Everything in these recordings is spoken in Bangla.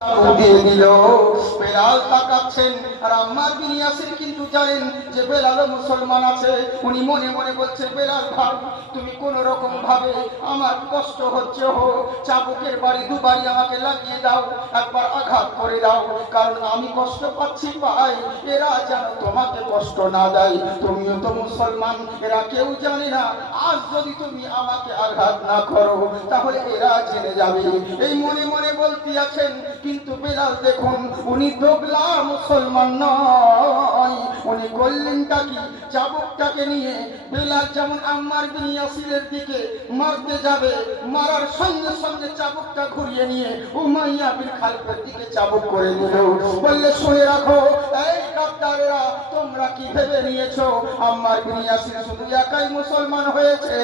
দিয়ে দিল। বেলাল তাকাচ্ছেন আর আম্মার বিন ইয়াসির কিন্তু জানেন যে বেলালও মুসলমান আছে। উনি মনে মনে বলছে, বেলাল ভাই তুমি কোন রকম ভাবে আমার কষ্ট হচ্ছে চাবুকের বাড়ি দুবারই আমাকে লাগিয়ে দাও, একবার আঘাত করে দাও, কারণ আমি কষ্ট পাচ্ছি ভাই, এরা যেন তোমাকে কষ্ট না দেয়। তুমিও তো মুসলমান, এরা কেউ জানে না, আজ যদি তুমি আমাকে আঘাত না করো তাহলে এরা জেনে যাবে। এই মনে মনে বলতে আছেন, কিন্তু বেলাল দেখুন উনি দোগলা মুসলমান নয়। উনি করলেনটা কি, চাবুকটাকে নিয়ে বেলাল যেমন আম্মার বিন ইয়াসিরের দিকে মারতে যাবে, মারার সঙ্গে সঙ্গে চাবুকটা ঘুরিয়ে নিয়ে উমাইয়া বিন খালফের দিকে চাবুক করে দিল। বললে শুনে রাখো এই গাদ্দারেরা, তোমরা কি ভেবে নিয়েছো আম্মার বিন ইয়াসির শুধু একাই মুসলমান হয়েছে?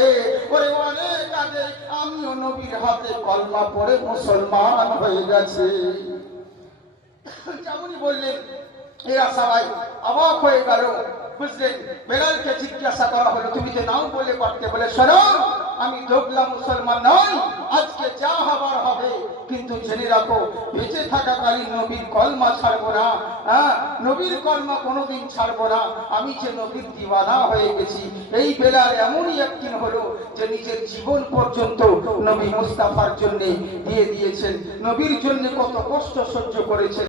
ওরে অনেক আগে আমিও নবীর হাতে কলমা পড়ে মুসলমান হয়ে গেছে। যেমনই বললেন এরা সবাই অবাক হয়ে গেল, বুঝলেন? বেলালকে জিজ্ঞাসা করা হলো, তুমি তো নাও বলে পারতে। বলে শোনো, আমি দোগলা মুসলমান নই, আজকে যা হবার হবে, কিন্তু জেনে রাখো বেঁচে থাকাকালীন নবীর কলমা ছাড়বো না। নবীর কলমা কোনোদিন ছাড়বো না। আমি যে নবীর দিওয়ানা হয়ে গেছি। এই বেলাল এমনই একদিন হলো যে নিজের জীবন পর্যন্ত নবী মুস্তাফার জন্য দিয়ে দিয়েছেন। নবীর জন্য কত কষ্ট সহ্য করেছেন।